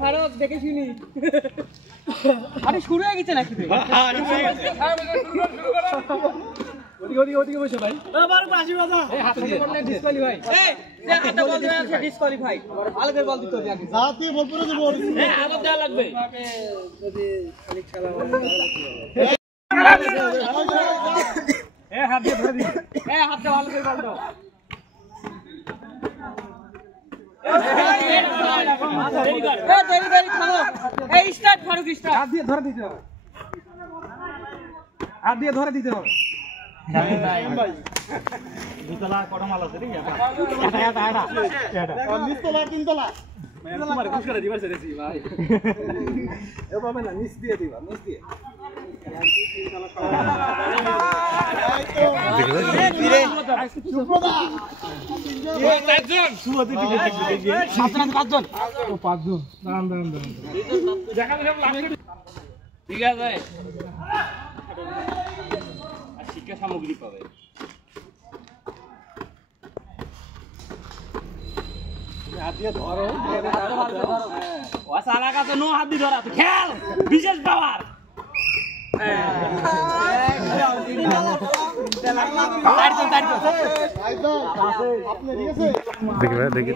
ফারুক দেখে শুনি আরে শুরু হয়ে গেছে নাকি ওদিকে বসে ভাই আবার বাঁশি বাজা এই হাতে করলে ডিসকোয়ালিফাই এই যে হাতে বল দেওয়া আছে ডিসকোয়ালিফাই ভালো করে বল দিতে হবে আগে যাতে বল পুরো দেব এই আদব দেওয়া লাগবে যদি খালিক খেলা হাত দিয়ে ধরে দিই হাত দিয়ে ভালো করে বল দাও দেরি থামো এই স্টার্ট ফারুক স্টার্ট হাত দিয়ে ধরে দিতে হবে হাত দিয়ে ধরে দিতে হবে দুতলা কটা মাল আছে রে এটা নিচতলা তিনতলা তোমার খুশ করে দিবার চাইছি ভাই এ পাবে না নিচ দিয়ে দিবা নিচ দিয়ে ঠিক আছে শিক্ষা সামগ্রী পাবে হাত দিয়ে ধরো ওসালা কাছে নো হাত দিয়ে ধরা তো খেল বিশেষ পাওয়ার দেখি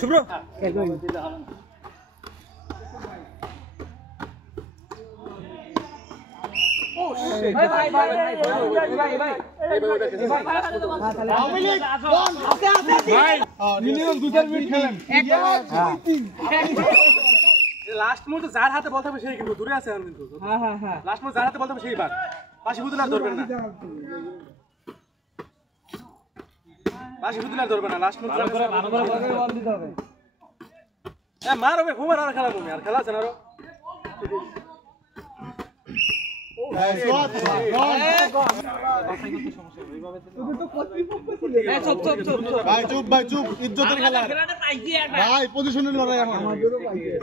শুভ্র লাস্ট মুহূর্তে যার হাতে বল থাকবে সেই কিন্তু দূরে আছে কিন্তু লাস্ট মুহূর্তে যার হাতে বল থাকবে সেই বাদ বাসি বুদুল আর ধরবেন না বাসি বুদুল আর ধরবেন না লাস্ট মুহূর্তে ভালো করে বল দিতে হবে মার হবে ফুমার আর খেলা তুমি আর খেলা আছে না আরো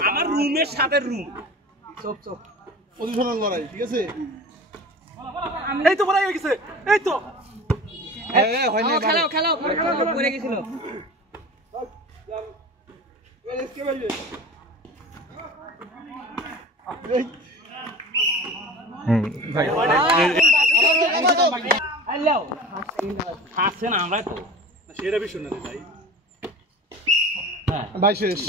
আমার রুমের সাথে রুম পজিশনাল লড়াই ঠিক আছে এই তো বলা হয়ে গেছে এই তো খেলাও খেলাও পড়ে গেছিল আমরা তো সেটা বিষয় না ভাই শেষ